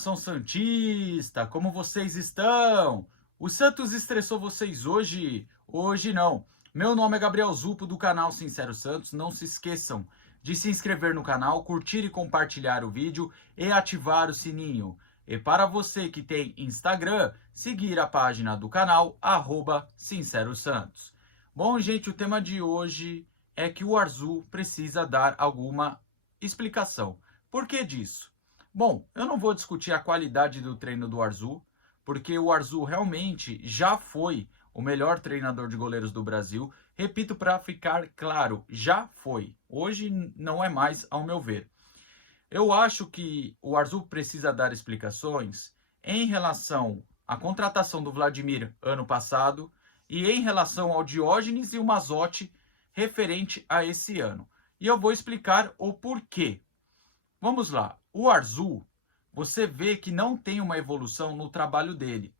nação santista, como vocês estão? O Santos estressou vocês hoje? Hoje não. Meu nome é Gabriel Zupo do canal Sincero Santos. Não se esqueçam de se inscrever no canal, curtir e compartilhar o vídeo e ativar o sininho. E para você que tem Instagram, seguir a página do canal @SinceroSantos. Bom, gente, o tema de hoje é que o Arzu precisa dar alguma explicação. Por que disso? Bom, eu não vou discutir a qualidade do treino do Arzu, porque o Arzu realmente já foi o melhor treinador de goleiros do Brasil. Repito para ficar claro, já foi. Hoje não é mais, ao meu ver. Eu acho que o Arzu precisa dar explicações em relação à contratação do Vladimir ano passado e em relação ao Diógenes e o Mazzotti referente a esse ano. E eu vou explicar o porquê. Vamos lá. O Arzu, você vê que não tem uma evolução no trabalho dele.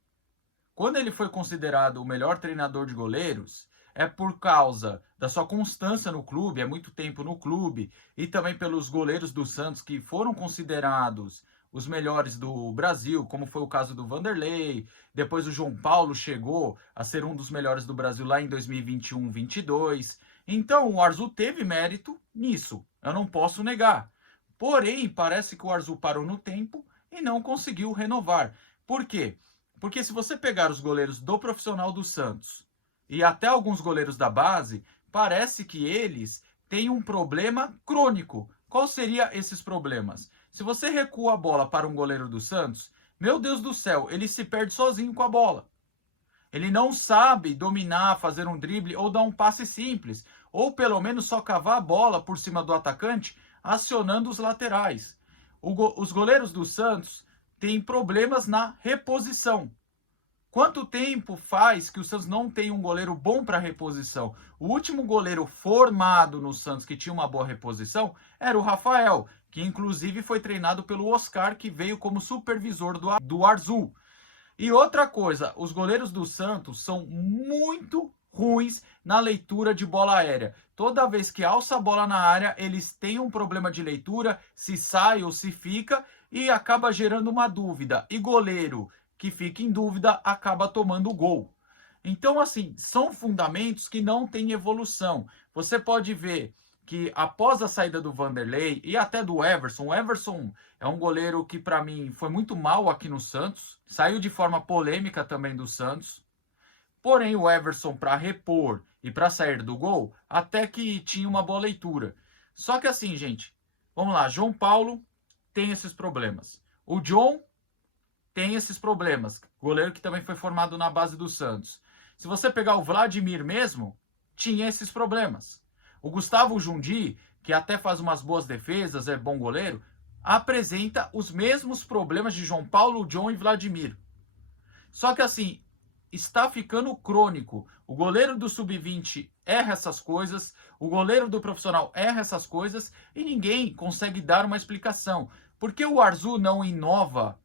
Quando ele foi considerado o melhor treinador de goleiros, é por causa da sua constância no clube, é muito tempo no clube, e também pelos goleiros do Santos que foram considerados os melhores do Brasil, como foi o caso do Vanderlei. Depois o João Paulo chegou a ser um dos melhores do Brasil lá em 2021-22. Então o Arzu teve mérito nisso, eu não posso negar. Porém, parece que o Arzu parou no tempo e não conseguiu renovar. Por quê? Porque se você pegar os goleiros do profissional do Santos e até alguns goleiros da base, parece que eles têm um problema crônico. Qual seria esses problemas? Se você recua a bola para um goleiro do Santos, meu Deus do céu, ele se perde sozinho com a bola. Ele não sabe dominar, fazer um drible ou dar um passe simples, ou pelo menos só cavar a bola por cima do atacante, acionando os laterais. Os goleiros do Santos têm problemas na reposição. Quanto tempo faz que o Santos não tem um goleiro bom para reposição? O último goleiro formado no Santos que tinha uma boa reposição era o Rafael, que inclusive foi treinado pelo Oscar, que veio como supervisor do Arzu. E outra coisa, os goleiros do Santos são muito ruins na leitura de bola aérea. Toda vez que alça a bola na área, eles têm um problema de leitura, se sai ou se fica, e acaba gerando uma dúvida. E goleiro que fica em dúvida acaba tomando gol. Então, assim, são fundamentos que não têm evolução. Você pode ver que após a saída do Vanderlei e até do Everson, o Everson é um goleiro que para mim foi muito mal aqui no Santos, saiu de forma polêmica também do Santos. Porém, o Everson, para repor e para sair do gol, até que tinha uma boa leitura. Só que assim, gente, vamos lá, João Paulo tem esses problemas. O John tem esses problemas, goleiro que também foi formado na base do Santos. Se você pegar o Vladimir mesmo, tinha esses problemas. O Gustavo Jundi, que até faz umas boas defesas, é bom goleiro, apresenta os mesmos problemas de João Paulo, John e Vladimir. Só que assim, está ficando crônico. O goleiro do sub-20 erra essas coisas, o goleiro do profissional erra essas coisas e ninguém consegue dar uma explicação. Por que o Arzu não inova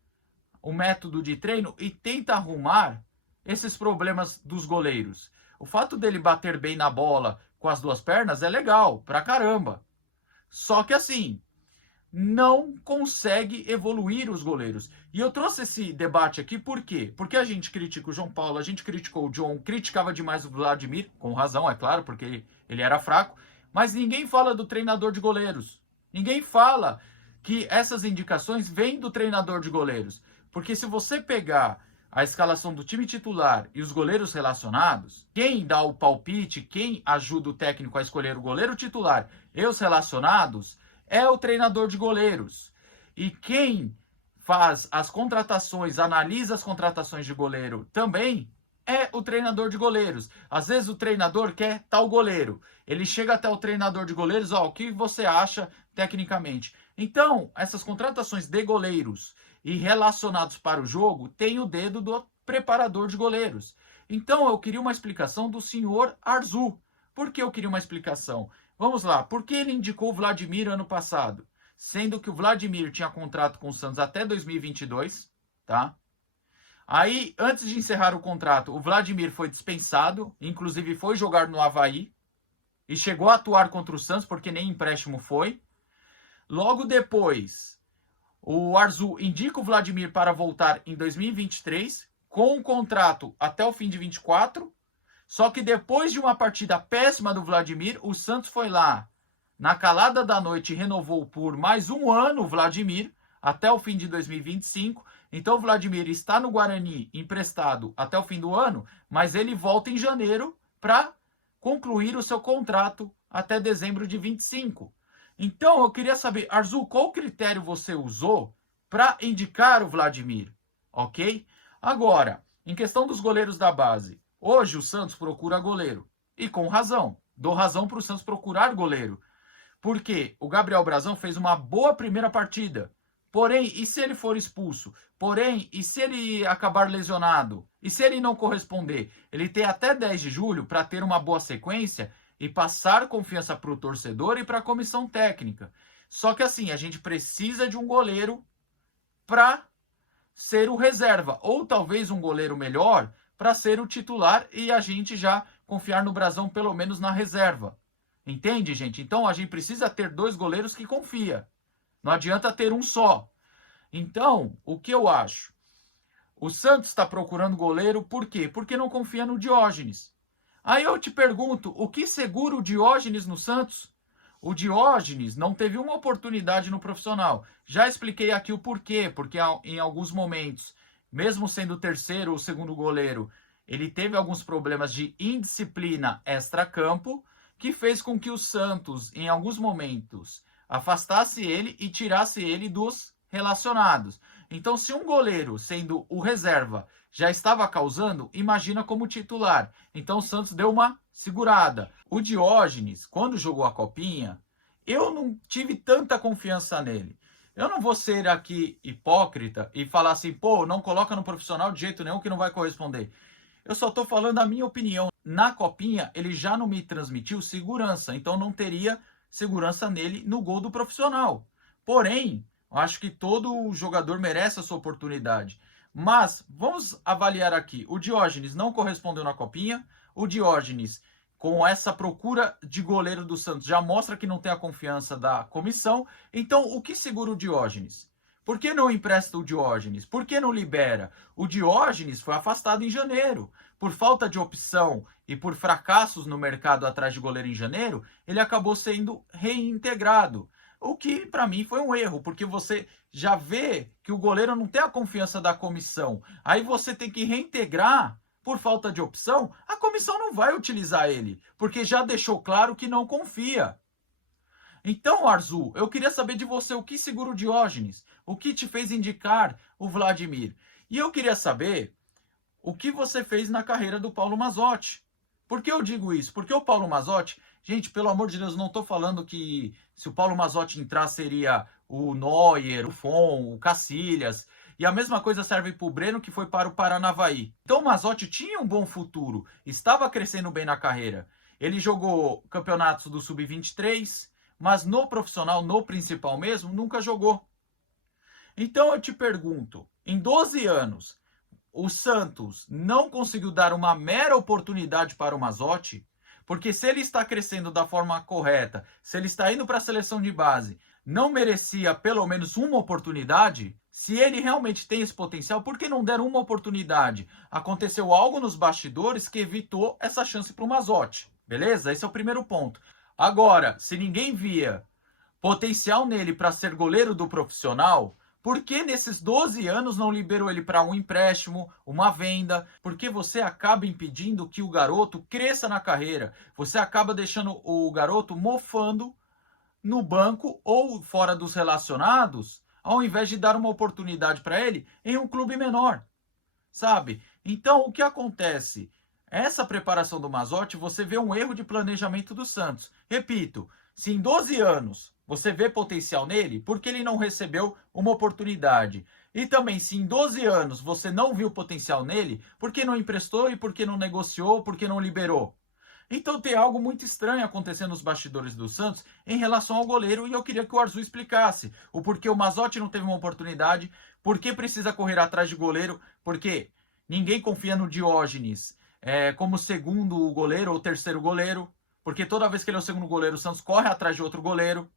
o método de treino e tenta arrumar esses problemas dos goleiros? O fato dele bater bem na bola com as duas pernas é legal pra caramba. Só que assim, não consegue evoluir os goleiros. E eu trouxe esse debate aqui por quê? Porque a gente critica o João Paulo, a gente criticou o John, criticava demais o Vladimir, com razão, é claro, porque ele era fraco, mas ninguém fala do treinador de goleiros. Ninguém fala que essas indicações vêm do treinador de goleiros. Porque se você pegar a escalação do time titular e os goleiros relacionados, quem dá o palpite, quem ajuda o técnico a escolher o goleiro titular e os relacionados é o treinador de goleiros. E quem faz as contratações, analisa as contratações de goleiro também é o treinador de goleiros. Às vezes o treinador quer tal goleiro. Ele chega até o treinador de goleiros, ó, o que você acha tecnicamente? Então, essas contratações de goleiros e relacionados para o jogo tem o dedo do preparador de goleiros. Então, eu queria uma explicação do senhor Arzu. Por que eu queria uma explicação? Vamos lá, por que ele indicou o Vladimir ano passado? Sendo que o Vladimir tinha contrato com o Santos até 2022, tá? Aí, antes de encerrar o contrato, o Vladimir foi dispensado, inclusive foi jogar no Avaí, e chegou a atuar contra o Santos, porque nem empréstimo foi. Logo depois, O Arzu indica o Vladimir para voltar em 2023, com um contrato até o fim de 24. Só que depois de uma partida péssima do Vladimir, o Santos foi lá na calada da noite e renovou por mais um ano o Vladimir, até o fim de 2025. Então o Vladimir está no Guarani emprestado até o fim do ano, mas ele volta em janeiro para concluir o seu contrato até dezembro de 25. Então eu queria saber, Arzu, qual critério você usou para indicar o Vladimir, ok? Agora, em questão dos goleiros da base, hoje o Santos procura goleiro, e com razão. Dou razão para o Santos procurar goleiro, porque o Gabriel Brazão fez uma boa primeira partida. Porém, e se ele for expulso? Porém, e se ele acabar lesionado? E se ele não corresponder? Ele tem até 10 de julho para ter uma boa sequência e passar confiança para o torcedor e para a comissão técnica. Só que assim, a gente precisa de um goleiro para ser o reserva, ou talvez um goleiro melhor para ser o titular e a gente já confiar no Brazão pelo menos na reserva. Entende, gente? Então a gente precisa ter dois goleiros que confia. Não adianta ter um só. Então, o que eu acho? O Santos está procurando goleiro por quê? Porque não confia no Diógenes. Aí eu te pergunto, o que segura o Diógenes no Santos? O Diógenes não teve uma oportunidade no profissional. Já expliquei aqui o porquê, porque em alguns momentos, mesmo sendo o terceiro ou segundo goleiro, ele teve alguns problemas de indisciplina extra-campo, que fez com que o Santos, em alguns momentos, afastasse ele e tirasse ele dos relacionados. Então, se um goleiro, sendo o reserva, já estava causando, imagina como titular. Então o Santos deu uma segurada. O Diógenes, quando jogou a Copinha, eu não tive tanta confiança nele. Eu não vou ser aqui hipócrita e falar assim, pô, não coloca no profissional de jeito nenhum que não vai corresponder. Eu só estou falando a minha opinião. Na Copinha, ele já não me transmitiu segurança, então não teria segurança nele no gol do profissional. Porém, eu acho que todo jogador merece a sua oportunidade. Mas vamos avaliar aqui. O Diógenes não correspondeu na Copinha. O Diógenes, com essa procura de goleiro do Santos, já mostra que não tem a confiança da comissão. Então, o que segura o Diógenes? Por que não empresta o Diógenes? Por que não libera? O Diógenes foi afastado em janeiro. Por falta de opção e por fracassos no mercado atrás de goleiro em janeiro, ele acabou sendo reintegrado. O que para mim foi um erro, porque você já vê que o goleiro não tem a confiança da comissão. Aí você tem que reintegrar por falta de opção, a comissão não vai utilizar ele, porque já deixou claro que não confia. Então, Arzu, eu queria saber de você o que segura o Diógenes, o que te fez indicar o Vladimir. E eu queria saber o que você fez na carreira do Paulo Mazzotti. Por que eu digo isso? Porque o Paulo Mazzotti, gente, pelo amor de Deus, não estou falando que se o Paulo Mazzotti entrar seria o Neuer, o Fon, o Cacilhas. E a mesma coisa serve para o Breno, que foi para o Paranavaí. Então o Mazzotti tinha um bom futuro, estava crescendo bem na carreira. Ele jogou campeonatos do Sub-23, mas no profissional, no principal mesmo, nunca jogou. Então eu te pergunto, em 12 anos, o Santos não conseguiu dar uma mera oportunidade para o Mazzotti? Porque se ele está crescendo da forma correta, se ele está indo para a seleção de base, não merecia pelo menos uma oportunidade? Se ele realmente tem esse potencial, por que não deram uma oportunidade? Aconteceu algo nos bastidores que evitou essa chance para o Mazzotti. Beleza? Esse é o primeiro ponto. Agora, se ninguém via potencial nele para ser goleiro do profissional, por que nesses 12 anos não liberou ele para um empréstimo, uma venda? Porque você acaba impedindo que o garoto cresça na carreira. Você acaba deixando o garoto mofando no banco ou fora dos relacionados, ao invés de dar uma oportunidade para ele em um clube menor. Sabe? Então, o que acontece? Essa preparação do Mazzotti, você vê um erro de planejamento do Santos. Repito, se em 12 anos você vê potencial nele, por que ele não recebeu uma oportunidade? E também, se em 12 anos você não viu potencial nele, por que não emprestou e por que não negociou, por que não liberou? Então tem algo muito estranho acontecendo nos bastidores do Santos em relação ao goleiro, e eu queria que o Arzu explicasse o porquê o Mazzotti não teve uma oportunidade, por que precisa correr atrás de goleiro, porque ninguém confia no Diógenes como segundo goleiro ou terceiro goleiro, porque toda vez que ele é o segundo goleiro, o Santos corre atrás de outro goleiro.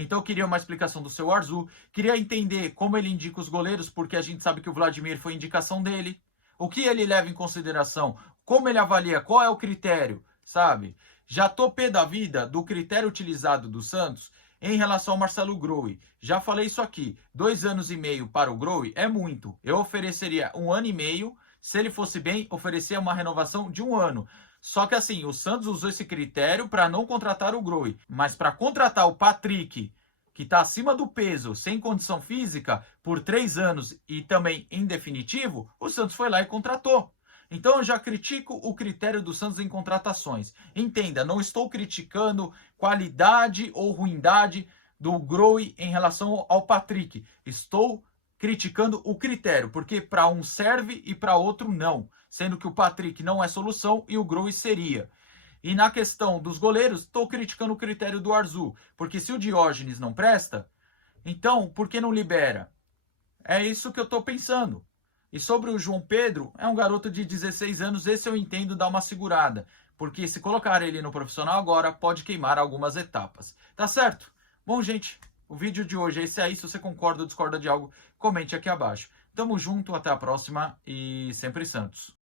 Então eu queria uma explicação do seu Arzu, queria entender como ele indica os goleiros, porque a gente sabe que o Vladimir foi indicação dele. O que ele leva em consideração, como ele avalia, qual é o critério, sabe? Já tô pé da vida do critério utilizado do Santos em relação ao Marcelo Groi. Já falei isso aqui, 2 anos e meio para o Groi é muito. Eu ofereceria 1 ano e meio, se ele fosse bem, oferecia uma renovação de 1 ano. Só que assim, o Santos usou esse critério para não contratar o Groi, mas para contratar o Patrick, que está acima do peso, sem condição física, por 3 anos e também em definitivo, o Santos foi lá e contratou. Então eu já critico o critério do Santos em contratações. Entenda, não estou criticando qualidade ou ruindade do Groi em relação ao Patrick. Estou criticando o critério, porque para um serve e para outro não, sendo que o Patrick não é solução e o Groi seria. E na questão dos goleiros, estou criticando o critério do Arzu, porque se o Diógenes não presta, então por que não libera? É isso que eu estou pensando. E sobre o João Pedro, é um garoto de 16 anos, esse eu entendo dar uma segurada, porque se colocar ele no profissional agora, pode queimar algumas etapas. Tá certo? Bom, gente, o vídeo de hoje é esse aí. Se você concorda ou discorda de algo, comente aqui abaixo. Tamo junto, até a próxima e sempre Santos.